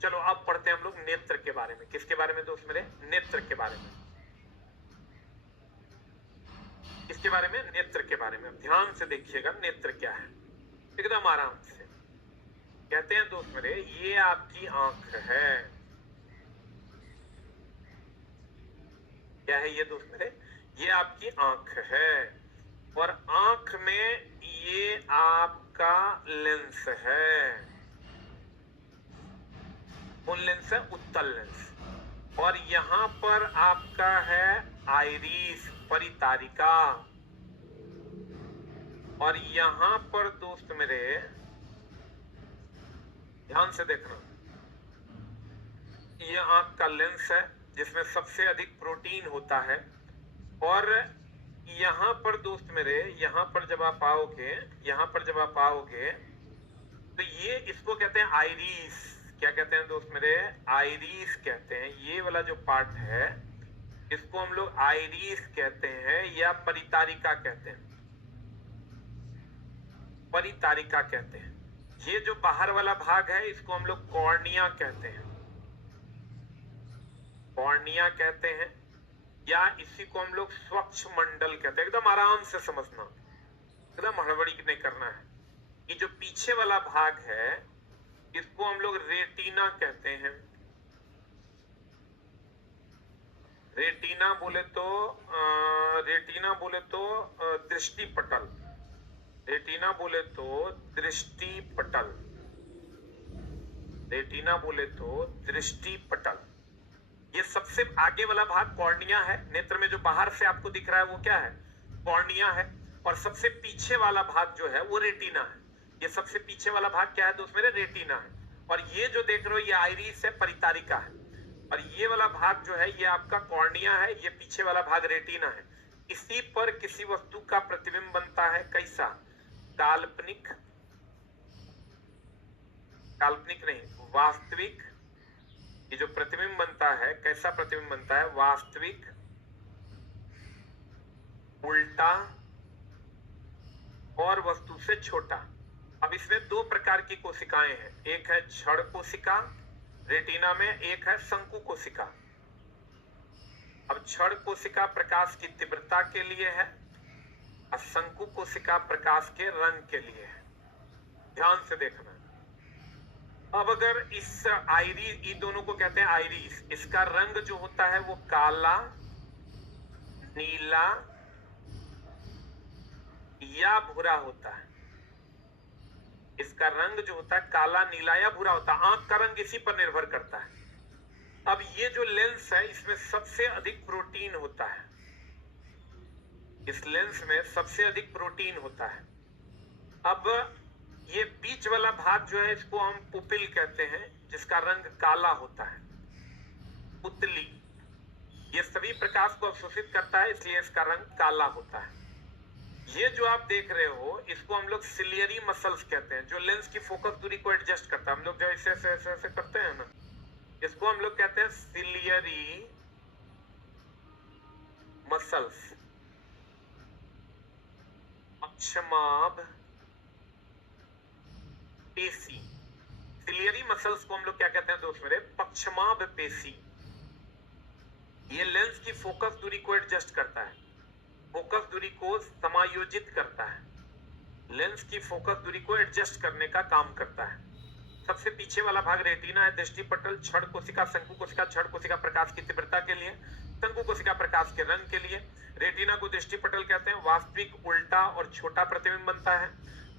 चलो अब पढ़ते हैं हम लोग नेत्र के बारे में। किसके बारे में दोस्त मेरे? नेत्र के बारे में। इसके बारे में, नेत्र के बारे में ध्यान से देखिएगा। नेत्र क्या है एकदम आराम से। कहते हैं दोस्त मेरे, ये आपकी आंख है। क्या है ये दोस्त मेरे? ये आपकी आंख है और आंख में ये आपका लेंस है। कौन लेंस है? उत्तल लेंस। और यहां पर आपका है आइरिस, परितारिका। और यहां पर दोस्त मेरे ध्यान से देखना, ये आंख का लेंस है जिसमें सबसे अधिक प्रोटीन होता है। और यहां पर दोस्त मेरे, यहां पर जब आप आओगे, यहां पर जब आप आओगे तो ये, इसको कहते हैं आइरिस। क्या कहते हैं दोस्त मेरे? आइरिस कहते हैं। ये वाला जो पार्ट है इसको हम लोग आइरिस कहते हैं या परितारिका कहते हैं। परितारिका कहते हैं। ये जो बाहर वाला भाग है इसको हम लोग कॉर्निया कहते हैं। कॉर्निया कहते हैं या इसी को हम लोग स्वच्छ मंडल कहते हैं। एकदम आराम से समझना, एकदम हड़बड़ी नहीं करना है। ये जो पीछे वाला भाग है इसको हम लोग रेटिना कहते हैं। रेटिना बोले तो रेटिना बोले तो दृष्टि पटल। रेटिना बोले तो दृष्टि पटल। रेटिना बोले तो दृष्टि पटल। ये सबसे आगे वाला भाग कॉर्निया है। नेत्र में जो बाहर से आपको दिख रहा है वो क्या है? कॉर्निया है। और सबसे पीछे वाला भाग जो है वो रेटिना है। ये सबसे पीछे वाला भाग क्या है दोस्त मेरे? रेटिना है। और ये जो देख रहे हो ये आइरिस है, परितारिका है। और ये वाला भाग जो है ये आपका कॉर्निया है, ये पीछे वाला भाग रेटिना है। इसी पर किसी वस्तु का प्रतिबिंब बनता है। कैसा? काल्पनिक, काल्पनिक नहीं, वास्तविक। ये जो प्रतिबिंब बनता है, कैसा प्रतिबिंब बनता है? वास्तविक, उल्टा और वस्तु से छोटा। अब इसमें दो प्रकार की कोशिकाएं हैं। एक है क्षण कोशिका रेटिना में, एक है शंकु कोशिका। अब क्षण कोशिका प्रकाश की तीव्रता के लिए है और शंकु कोशिका प्रकाश के रंग के लिए है। ध्यान से देखना। अब अगर इस आइरिस, ये दोनों को कहते हैं आइरिस, इसका रंग जो होता है वो काला, नीला या भूरा होता है। इसका रंग जो होता है काला, नीला या भूरा होता है। आंख का रंग इसी पर निर्भर करता है। अब ये जो लेंस है इसमें सबसे अधिक प्रोटीन होता है। इस लेंस में सबसे अधिक प्रोटीन होता है। अब ये बीच वाला भाग जो है इसको हम पुपिल कहते हैं, जिसका रंग काला होता है। पुतली, ये सभी प्रकाश को अवशोषित करता है इसलिए इसका रंग काला होता है। ये जो आप देख रहे हो इसको हम लोग सिलियरी मसल्स कहते हैं, जो लेंस की फोकस दूरी को एडजस्ट करता है। हम लोग जो ऐसे ऐसे ऐसे ऐसे करते हैं ना, इसको हम लोग कहते हैं सिलियरी मसल्स। पक्षमाभ पेशी। सिलियरी मसल्स को हम लोग क्या कहते हैं दोस्त मेरे? पक्षमाभ पेशी। ये लेंस की फोकस दूरी को एडजस्ट करता है, फोकस दूरी को समायोजित करता है, लेंस की फोकस दूरी को एडजस्ट करने का काम करता है। सबसे पीछे वाला भाग रेटिना है, दृष्टि पटल, क्षण कोशिका, शंकु कोशिका। क्षण कोशिका प्रकाश की तीव्रता के लिए, शंकु कोशिका प्रकाश के रंग के लिए। रेटिना को दृष्टि पटल कहते हैं। वास्तविक, उल्टा और छोटा प्रतिबिंब बनता है।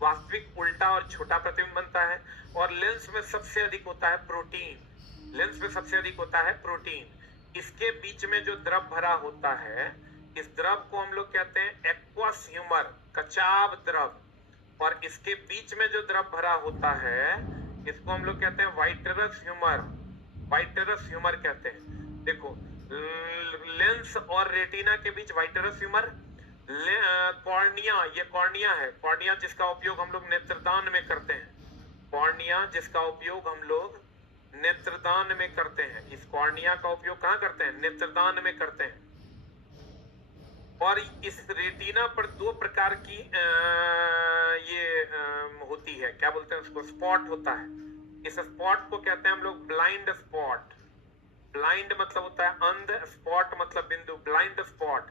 वास्तविक, उल्टा और छोटा प्रतिबिंब बनता है। और लेंस में सबसे अधिक होता है प्रोटीन। लेंस में सबसे अधिक होता है प्रोटीन। इसके बीच में जो द्रव भरा होता है, इस द्रव को हम लोग कहते हैं एक्वस ह्यूमर, कचाव द्रव। और इसके बीच में जो द्रव भरा होता है इसको हम लोग कहते हैं वाइटरस ह्यूमर। वाइटरस ह्यूमर कहते हैं। देखो, लेंस और रेटिना के बीच वाइटरस ह्यूमर। कॉर्निया, ये कॉर्निया है। कॉर्निया जिसका उपयोग हम लोग नेत्रदान में करते हैं। कॉर्निया जिसका उपयोग हम लोग नेत्रदान में करते हैं। इस कॉर्निया का उपयोग कहाँ करते हैं? नेत्रदान में करते हैं। और इस रेटिना पर दो प्रकार की ये होती है, क्या बोलते हैं उसको? स्पॉट होता है। इस स्पॉट को कहते हैं हम लोग ब्लाइंड स्पॉट। ब्लाइंड मतलब होता है अंध, स्पॉट मतलब बिंदु। ब्लाइंड स्पॉट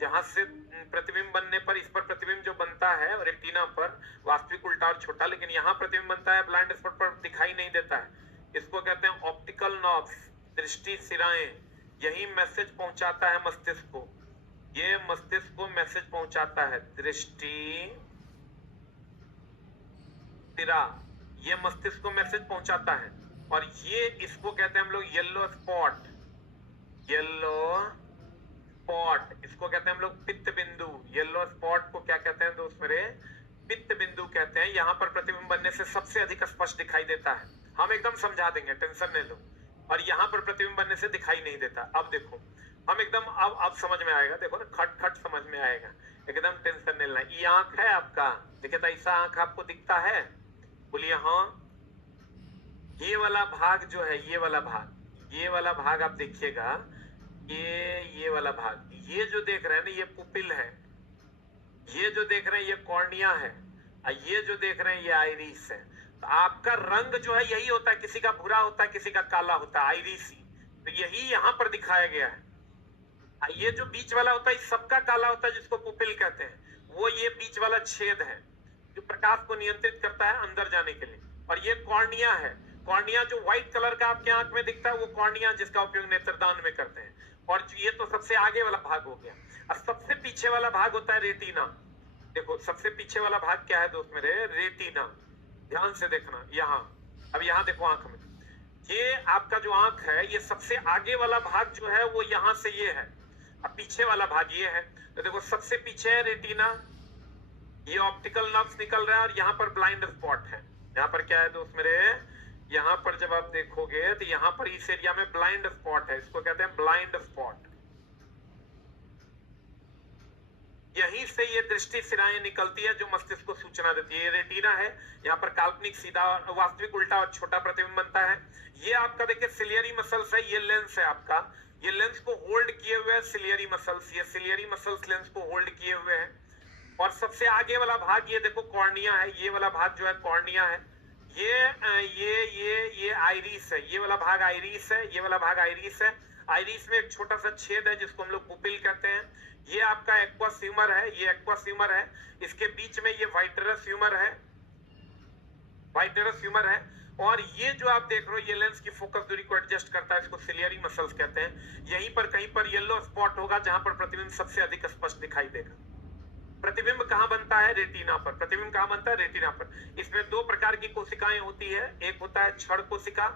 जहां से प्रतिबिंब बनने पर, इस पर प्रतिबिंब जो बनता है रेटिना पर वास्तविक उल्टा और छोटा, लेकिन यहाँ प्रतिबिंब बनता है ब्लाइंड स्पॉट पर, दिखाई नहीं देता है। इसको कहते हैं ऑप्टिकल नॉब्स, दृष्टि सिराएं। यही मैसेज पहुंचाता है मस्तिष्क को, ये मस्तिष्क को मैसेज पहुंचाता है। दृष्टि सिरा, ये मस्तिष्क को मैसेज पहुंचाता है। और ये इसको कहते हैं हम लोग येलो स्पॉट। येलो स्पॉट, इसको कहते हैं हम लोग पित्त बिंदु। येलो स्पॉट को क्या कहते हैं दोस्त मेरे? पित्त बिंदु कहते हैं। यहाँ पर प्रतिबिंब बनने से सबसे अधिक स्पष्ट दिखाई देता है। हम एकदम समझा देंगे, टेंशन नहीं लो। और यहाँ पर प्रतिबिंब बनने से दिखाई नहीं देता। अब देखो हम एकदम, अब समझ में आएगा, देखो ना, खट खट समझ में आएगा, एकदम टेंशन नहीं लेना। ये आंख है आपका, देखिए तो ऐसा आंख आपको दिखता है? बोलिए हाँ। ये वाला भाग जो है, ये वाला भाग आप देखिएगा, ये वाला भाग, ये जो देख रहे हैं ना, ये पुपिल है। ये जो देख रहे हैं ये कॉर्निया है, और ये जो देख रहे हैं ये आइरिस है। तो आपका रंग जो है यही होता है, किसी का भूरा होता है, किसी का काला होता है, आइरिसी। तो यही यहाँ पर दिखाया गया है। ये जो बीच वाला होता है सबका काला होता है, जिसको पुपिल कहते हैं। वो ये बीच वाला छेद है जो प्रकाश को नियंत्रित करता है अंदर जाने के लिए। और ये कॉर्निया है। कॉर्निया जो व्हाइट कलर का आपके आंख में दिखता है वो कॉर्निया, जिसका उपयोग नेत्रदान में करते हैं। और ये तो सबसे आगे वाला भाग हो गया। और सबसे पीछे वाला भाग होता है रेटिना। देखो सबसे पीछे वाला भाग क्या है दोस्त मेरे? रेटिना। ध्यान से देखना यहाँ। अब यहाँ देखो आंख में, ये आपका जो आंख है, ये सबसे आगे वाला भाग जो है वो यहाँ से ये है, अब पीछे वाला भाग ये है। तो देखो सबसे पीछे है रेटिना, ये ऑप्टिकल नर्व्स निकल रहा है, और यहाँ पर ब्लाइंड स्पॉट है। यहाँ पर क्या है दोस्त मेरे? यहाँ पर जब आप देखोगे तो यहाँ पर इस एरिया में ब्लाइंड स्पॉट है, इसको कहते हैं ब्लाइंड स्पॉट। यहीं से ये दृष्टि सिराएं निकलती है जो मस्तिष्क को सूचना देती है। ये रेटिना है, यहाँ पर काल्पनिक सीधा, वास्तविक उल्टा और छोटा प्रतिबिंब बनता है। ये आपका देखिए सिलियरी मसल्स है, ये लेंस है आपका, ये लेंस को होल्ड किए हुए है सिलियरी मसल्स, ये सिलियरी मसल्स लेंस को होल्ड किए हुए हैं। और सबसे आगे वाला भाग ये देखो कॉर्निया है, ये वाला भाग जो है कॉर्निया है। ये आइरिस है, ये वाला भाग आइरिस है, ये वाला भाग आइरिस है। आइरिस में एक छोटा सा छेद है जिसको हम लोग पुपिल कहते हैं। ये आपका एक्वस ह्यूमर है, ये एक्वस ह्यूमर है। इसके बीच में ये वाइटरस ह्यूमर है, वाइटरस ह्यूमर है। और ये जो आप देख रहे हो ये लेंस की फोकस दूरी को एडजस्ट करता है, इसको सिलियरी मसल्स कहते हैं। यहीं पर कहीं पर येलो स्पॉट होगा जहां पर प्रतिबिंब सबसे अधिक स्पष्ट दिखाई देगा। प्रतिबिंब कहां बनता है? रेटिना पर। प्रतिबिंब कहां बनता है? रेटिना पर। इसमें दो प्रकार की कोशिकाएं होती है, एक होता है क्षण कोशिका,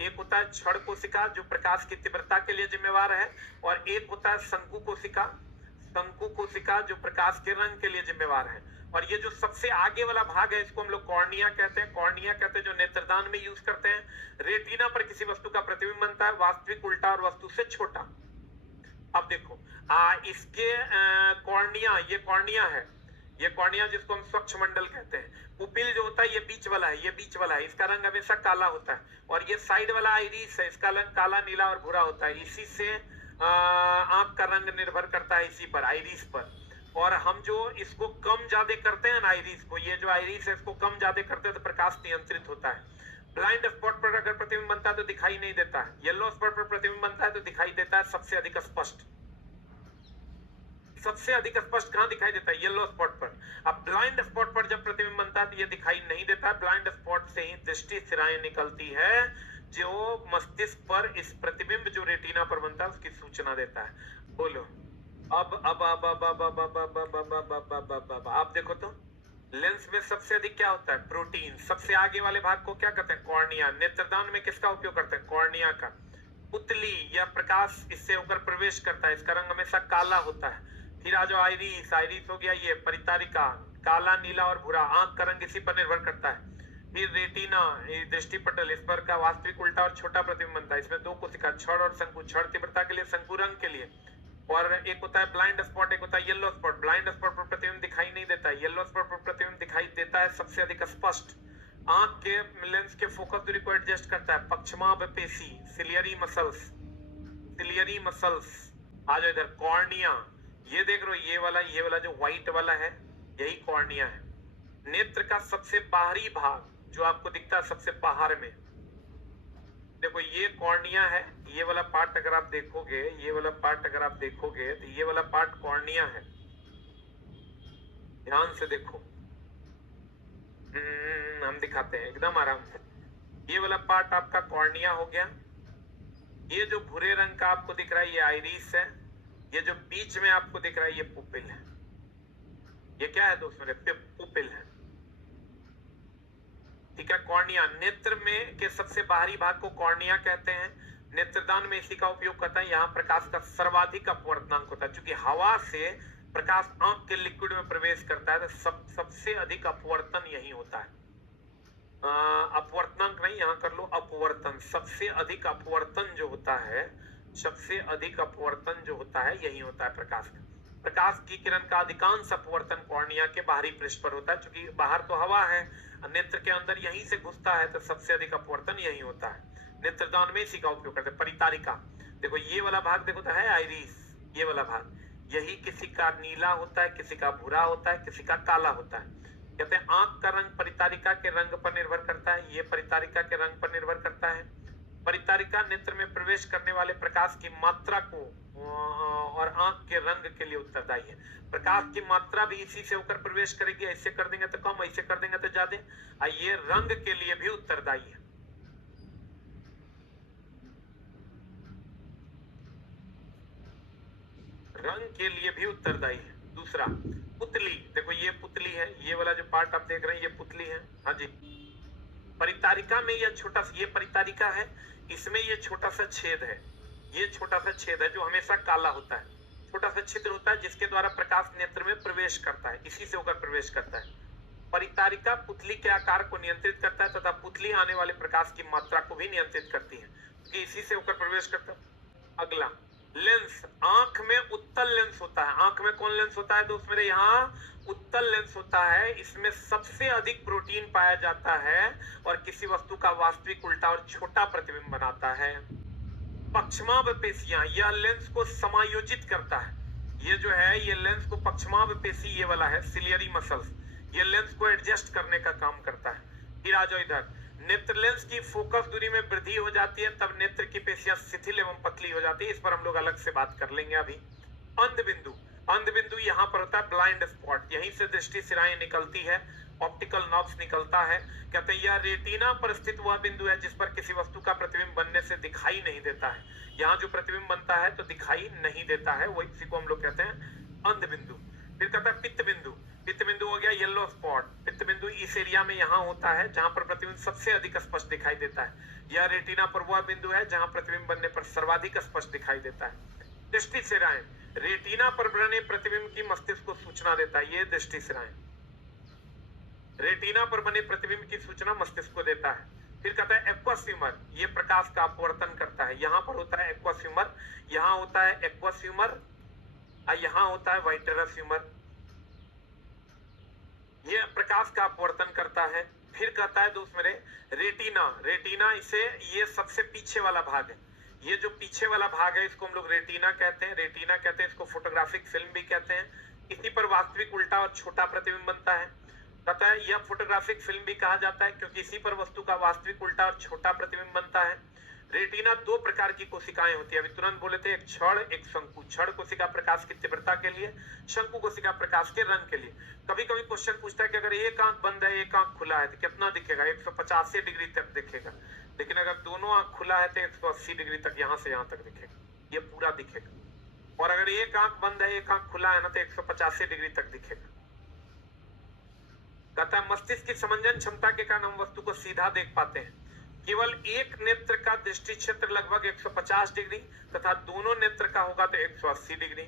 एक होता है क्षण कोशिका जो प्रकाश की तीव्रता के लिए जिम्मेवार है, और एक होता है शंकु कोशिका, शंकु कोशिका जो प्रकाश के रंग के लिए जिम्मेवार है। और ये जो सबसे आगे वाला भाग है इसको हम लोग कॉर्निया कहते हैं, कॉर्निया कहते हैं जो नेत्रदान में यूज करते हैं। रेटिना पर किसी वस्तु का प्रतिबिंब बनता है, वास्तविक उल्टा और वस्तु से छोटा। अब देखो इसके कॉर्निया, ये कॉर्निया है, ये कॉर्निया जिसको हम स्वच्छ मंडल कहते हैं। पुपिल जो होता है ये बीच वाला है, ये बीच वाला है, इसका रंग हमेशा काला होता है। और ये साइड वाला आइरिस है, इसका रंग काला, नीला और भूरा होता है। इसी से आंख का रंग निर्भर करता है इसी पर, आइरिस पर। और हम जो इसको कम ज्यादा करते हैं ना आइरिस को, ये जो आइरिस है इसको कम ज्यादा करते हैं तो प्रकाश नियंत्रित होता है। ब्लाइंड स्पॉट पर अगर प्रतिबिंब बनता है तो दिखाई नहीं देता है, येलो स्पॉट पर प्रतिबिंब बनता है तो दिखाई देता है सबसे अधिक स्पष्ट। सबसे अधिक स्पष्ट कहां दिखाई देता है? येलो स्पॉट पर। अब ब्लाइंड स्पॉट पर जब प्रतिबिंब बनता है तो ये दिखाई नहीं देता है। ब्लाइंड स्पॉट से ही दृष्टि सिराएं निकलती है जो मस्तिष्क पर इस प्रतिबिंब जो रेटिना पर बनता है उसकी सूचना देता है। बोलो अब आप देखो तो लेंस में सबसे अधिक क्या होता है? प्रोटीन। सबसे आगे वाले भाग को क्या कहते हैं? कॉर्निया। नेत्रदान में किसका उपयोग करते हैं? कॉर्निया का। पुतली या प्रकाश इससे होकर प्रवेश करता है, इसका रंग हमेशा काला होता है। फिर आ जाओ आइरिस, आइरिस हो गया ये परितारिका, काला, नीला और भूरा, आंख का रंग इसी पर निर्भर करता है। फिर रेटिना, दृष्टि पटल, इस पर का वास्तविक उल्टा और छोटा प्रतिबिंब बनता है। इसमें दो कोशिका, क्षण और शंकु, क्षण तीव्रता के लिए, शंकु रंग के लिए। और एक होता है ब्लाइंड स्पॉट, एक होता है येलो स्पॉट। ब्लाइंड स्पॉट पर प्रतिबिंब दिखाई नहीं देता है, येलो स्पॉट पर प्रतिबिंब दिखाई देता है सबसे अधिक स्पष्ट। आंख के लेंस के फोकस दूरी को एडजस्ट करता है पक्षमाभ पेशी, सिलियरी मसल्स, सिलियरी मसल्स। आ जाओ इधर कॉर्निया, ये देख रहे हो ये वाला जो व्हाइट वाला है यही कॉर्निया है। नेत्र का सबसे बाहरी भाग जो आपको दिखता है सबसे बाहर में, देखो ये कॉर्निया है, ये वाला पार्ट अगर आप देखोगे, ये वाला पार्ट अगर आप देखोगे तो ये वाला पार्ट कॉर्निया है, ध्यान से देखो। हम दिखाते हैं एकदम आराम से। ये वाला पार्ट आपका कॉर्निया हो गया, ये जो भूरे रंग का आपको दिख रहा है ये आइरिस है, ये जो बीच में आपको दिख रहा है ये पुपिल है। ये क्या है दोस्त मेरे? पुपिल है, ठीक है। कॉर्निया नेत्र में के सबसे बाहरी भाग को कॉर्निया कहते हैं। नेत्रदान में इसी का उपयोग करता है। यहाँ प्रकाश का सर्वाधिक अपवर्तनांक होता है, क्योंकि हवा से प्रकाश आंख के लिक्विड में प्रवेश करता है तो सबसे अधिक अपवर्तन यही होता है। अपवर्तनांक नहीं, यहाँ कर लो अपवर्तन। सबसे अधिक अपवर्तन जो होता है, सबसे अधिक अपवर्तन जो होता है यही होता है प्रकाश का। प्रकाश की किरण का अधिकांश अपवर्तन कॉर्निया के बाहरी पृष्ठ पर होता है, क्योंकि बाहर तो हवा है, नेत्र के अंदर यहीं से घुसता है तो सबसे अधिक अपवर्तन यही होता है। नेत्रदान में इसी का उपयोग करते हैं। परितारिका, देखो ये वाला भाग देखो तो है आइरिस, ये वाला भाग, यही किसी का नीला होता है, किसी का भूरा होता है, किसी का काला होता है। कहते हैं आंख का रंग परितारिका के रंग पर निर्भर करता है, ये परितारिका के रंग पर निर्भर करता है। परितारिका नेत्र में प्रवेश करने वाले प्रकाश की मात्रा को और आंख के रंग के लिए उत्तरदायी है। प्रकाश की मात्रा भी इसी से होकर प्रवेश करेगी, ऐसे कर देंगे तो कम, ऐसे कर देंगे तो ज्यादा, और ये रंग के लिए भी उत्तरदायी है। रंग के लिए भी उत्तरदायी है। दूसरा पुतली, देखो ये पुतली है, ये वाला जो पार्ट आप देख रहे हैं ये पुतली है। हाँ जी, परितारिका में यह छोटा सा, ये परितारिका है, इसमें ये छोटा सा छेद है, ये छोटा सा छेद है जो हमेशा काला होता है। छोटा सा छिद्र होता है जिसके द्वारा प्रकाश नेत्र में प्रवेश करता है, इसी से होकर प्रवेश करता है। परितारिका पुतली के आकार को नियंत्रित करता है तथा पुतली आने वाले प्रकाश की मात्रा को भी नियंत्रित करती है, क्योंकि इसी से होकर प्रवेश करता है। अगला लेंस, आंख में उत्तल लेंस होता है। आंख में कौन लेंस होता है दोस्त मेरे? यहाँ उत्तल लेंस होता है। इसमें सबसे अधिक प्रोटीन पाया जाता है और किसी वस्तु का वास्तविक उल्टा और छोटा प्रतिबिंब बनाता है। पक्षमाभ पेशियां, यह लेंस को समायोजित करता है। ये जो है ये लेंस को पक्षमाभ पेशी, ये वाला है सिलियरी मसल्स, ये लेंस को एडजस्ट करने का काम करता है। फिर आ जाओ इधर, नेत्र लेंस की फोकस दूरी में वृद्धि हो जाती है तब नेत्र की पेशियां शिथिल एवं पतली हो जाती है। इस पर हम लोग अलग से बात कर लेंगे अभी। अंध बिंदु, अंध बिंदु यहाँ पर होता है ब्लाइंड स्पॉट, यहीं से दृष्टि सिराएं निकलती है, ऑप्टिकल नॉब्स निकलता है। कहते हैं यह रेटिना पर स्थित वह बिंदु है जिस पर किसी वस्तु का प्रतिबिंब बनने से दिखाई नहीं देता है। यहाँ जो प्रतिबिंब बनता है तो दिखाई नहीं देता है, वही इसी को हम लोग कहते हैं अंध बिंदु। फिर कहता है पित्त बिंदु, पित्त बिंदु हो गया येलो स्पॉट। पित्त बिंदु इस एरिया में यहाँ होता है जहां पर प्रतिबिंब सबसे अधिक स्पष्ट दिखाई देता है। यह रेटिना पर वह बिंदु है जहां प्रतिबिंब बनने पर सर्वाधिक स्पष्ट दिखाई देता है। दृष्टि सिराएं, रेटिना पर बने प्रतिबिंब की मस्तिष्क को सूचना देता है, ये दृष्टि सिराएं, रेटिना पर बने प्रतिबिंब की सूचना मस्तिष्क को देता है। फिर कहता है एक्वस ह्यूमर, ये प्रकाश का अपवर्तन करता है। यहाँ पर होता है एक्वस ह्यूमर, यहाँ होता है एक्वस ह्यूमर, यहाँ होता है वाइटरस ह्यूमर, ये प्रकाश का अपवर्तन करता है। फिर कहता है दोस्त मेरे रेटिना, रेटिना इसे ये सबसे पीछे वाला भाग है, ये जो पीछे वाला भाग है इसको हम लोग रेटिना कहते हैं। रेटिना कहते हैं इसको, फोटोग्राफिक फिल्म भी कहते हैं। इसी पर वास्तविक उल्टा और छोटा प्रतिबिंब बनता है। कहता है यह फोटोग्राफिक फिल्म भी कहा जाता है क्योंकि इसी पर वस्तु का वास्तविक उल्टा और छोटा प्रतिबिंब बनता है। रेटिना दो प्रकार की कोशिकाएं होती है, अभी तुरंत बोले थे, एक क्षण एक शंकु। क्षण कोशिका प्रकाश की तीव्रता के लिए, शंकु कोशिका प्रकाश के रंग के लिए। कभी कभी क्वेश्चन पूछता है कि अगर एक आंख बंद है एक आंख खुला है तो कितना दिखेगा? 185 डिग्री तक दिखेगा, लेकिन अगर दोनों आंख खुला है तो 180 डिग्री तक, यहाँ से यहाँ तक दिखेगा, ये पूरा दिखेगा। और अगर एक आंख बंद है एक आंख खुला है ना तो 185 डिग्री तक दिखेगा। कहता है मस्तिष्क की समंजन क्षमता के कारण हम वस्तु को सीधा देख पाते हैं। केवल एक नेत्र का दृष्टि क्षेत्र लगभग 150 डिग्री तथा दोनों नेत्र का होगा तो 180 डिग्री।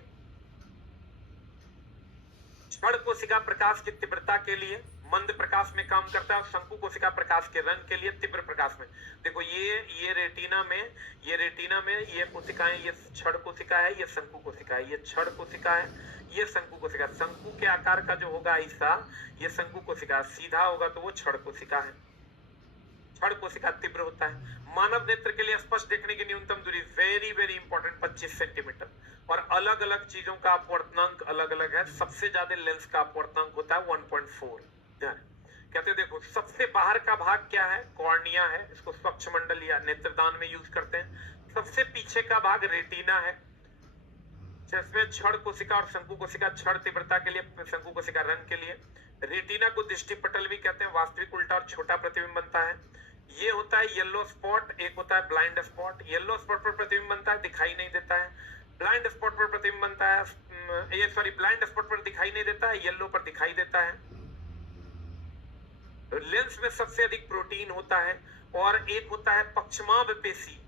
क्षण कोशिका प्रकाश की तीव्रता के लिए मंद प्रकाश में काम करता है और शंकु कोशिका प्रकाश के रंग के लिए तीव्र प्रकाश में। देखो ये रेटिना में ये कोशिकाएं, ये क्षण कोशिका है, ये शंकु कोशिका है, ये क्षण कोशिका है, ये शंकु कोशिका। शंकु के आकार का जो होगा ऐसा, ये शंकु कोशिका, सीधा होगा तो वो क्षण कोशिका है। क्षण कोशिका तीव्र होता है। मानव नेत्र के लिए स्पष्ट देखने की न्यूनतम दूरी वेरी वेरी इंपॉर्टेंट 25 सेंटीमीटर, और अलग अलग चीजों का अपवर्तनांक अलग अलग है। सबसे ज्यादा लेंस का अपवर्तनांक होता है 1.4। कहते हैं देखो सबसे बाहर का भाग क्या है, कॉर्निया है, इसको स्वच्छ मंडल या नेत्रदान में यूज करते हैं। सबसे पीछे का भाग रेटिना है, जिसमें क्षण कोशिका और शंकु कोशिका, क्षण तीव्रता के लिए, शंकु कोशिका रंग के लिए। रेटिना को दृष्टि पटल भी कहते हैं, वास्तविक उल्टा और छोटा प्रतिबिंब बनता है। ये होता है येलो स्पॉट, एक होता है ब्लाइंड स्पॉट। येलो स्पॉट पर प्रतिबिंब बनता है, दिखाई नहीं देता है। ब्लाइंड स्पॉट पर प्रतिबिंब बनता है, ये सॉरी ब्लाइंड स्पॉट पर दिखाई नहीं देता है, येलो पर दिखाई देता है। लेंस में सबसे अधिक प्रोटीन होता है और एक होता है पक्षमाभ पेशी।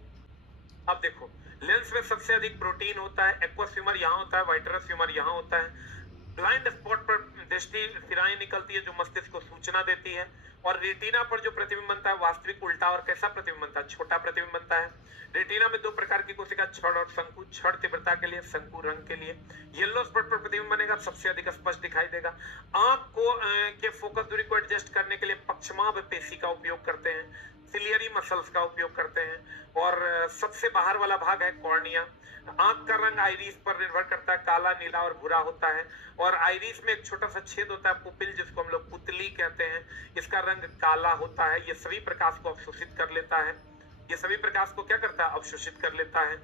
अब देखो लेंस में सबसे अधिक प्रोटीन होता है, एक्वस ह्यूमर यहाँ होता है, वाइट्रस ह्यूमर यहाँ होता है। ब्लाइंड स्पॉट पर दृष्टि सिराएं निकलती है जो मस्तिष्क को सूचना देती है, और रेटिना पर जो प्रतिबिंब बनता है वास्तविक उल्टा और कैसा प्रतिबिंब बनता है, छोटा प्रतिबिंब बनता है। रेटिना में दो प्रकार की कोशिका, क्षण और शंकु, क्षण तीव्रता के लिए, शंकु रंग के लिए। येलो स्पॉट पर प्रतिबिंब बनेगा, सबसे अधिक स्पष्ट दिखाई देगा। आंख को के फोकस दूरी को एडजस्ट करने के लिए पक्षमाभ पेशी का उपयोग करते हैं, सिलियरी मसल्स का उपयोग करते हैं, और सबसे बाहर वाला भाग है कॉर्निया। आंख का रंग आइरिस पर निर्भर करता है, काला, नीला और भूरा होता है, और आइरिस में एक छोटा सा छेद होता है, पुपिल, जिसको हम लोग पुतली कहते हैं, इसका रंग काला होता है। ये सभी प्रकाश को अवशोषित कर लेता है, ये सभी प्रकाश को क्या करता है, अवशोषित कर लेता है।